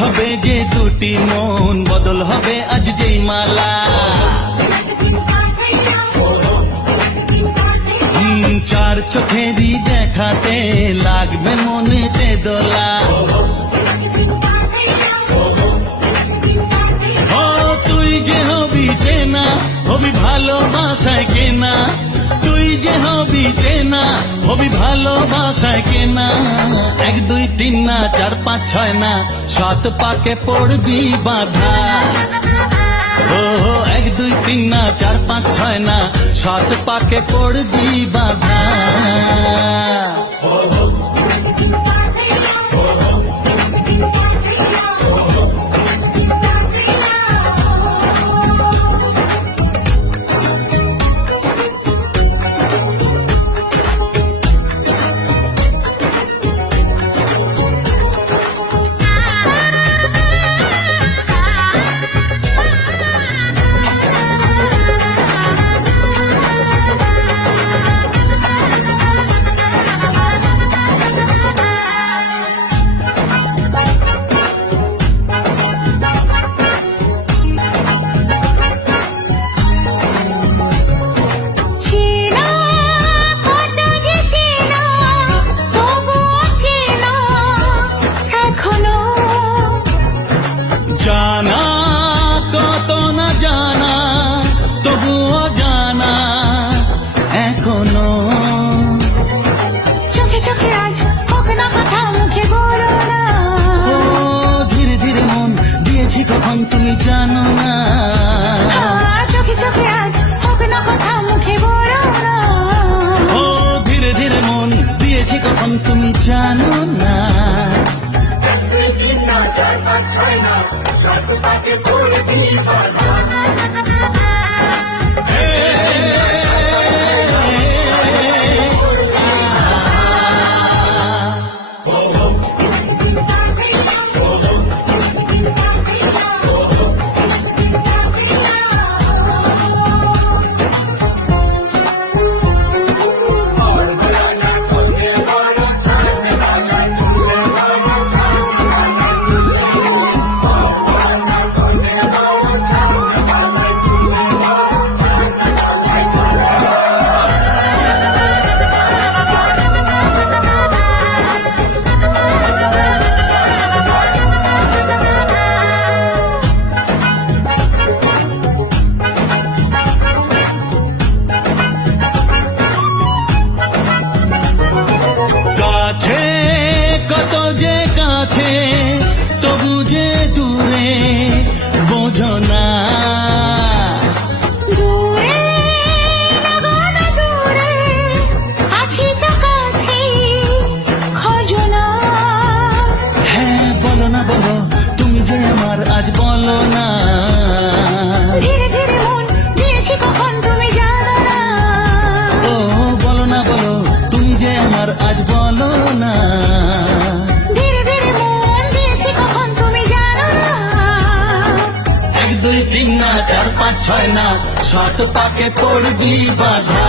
হবে যে দুটি মন বদল হবে আজ যেই মালা চার চোখেরই দেখাতে লাগবে মনেতে দোলা ও তুই যে হবি চেনা হবি ভালোবাসায় কেনা তুই যে হবি চেনা হবি ভালোবাসায় কেনা 1 2 3 না 4 5 6 না 7 পাকে পড়বি বাধা ও 1 2 3 না 4 5 6 না 7 পাকে পড়বি বাধা জানা কত না জানা তবুও জানা এখনো চোখে চোখে আজ হোক না কথা মুখে বলো না ও ধীরে ধীরে মন দিয়েছি কখন তুমি জানো না চোখে চোখে আজ হোক না কথা মুখে বলো না ও ধীরে ধীরে মন দিয়েছি কখন তুমি জানো না 3 না 4 5 6 না 7 পাকে পড়বি বাধা কত যে কাছে তবু যে দূরে বোঝো না দূরে লাগানো দূরে আছি তো কাছে খোঁজো না হ্যাঁ বলো না বলো তুমি যে আমার আজ বলো না ধীরে ধীরে মন দিয়েছি কখন তুমি জানো না ও বলো না বলো তুমি যে আমার আজ বলো না ধীরে ধীরে মন দিয়েছি কখন তুমি জানো না 1 2 3 না 4 5 6 না 7 পাকে পড়বি বাধা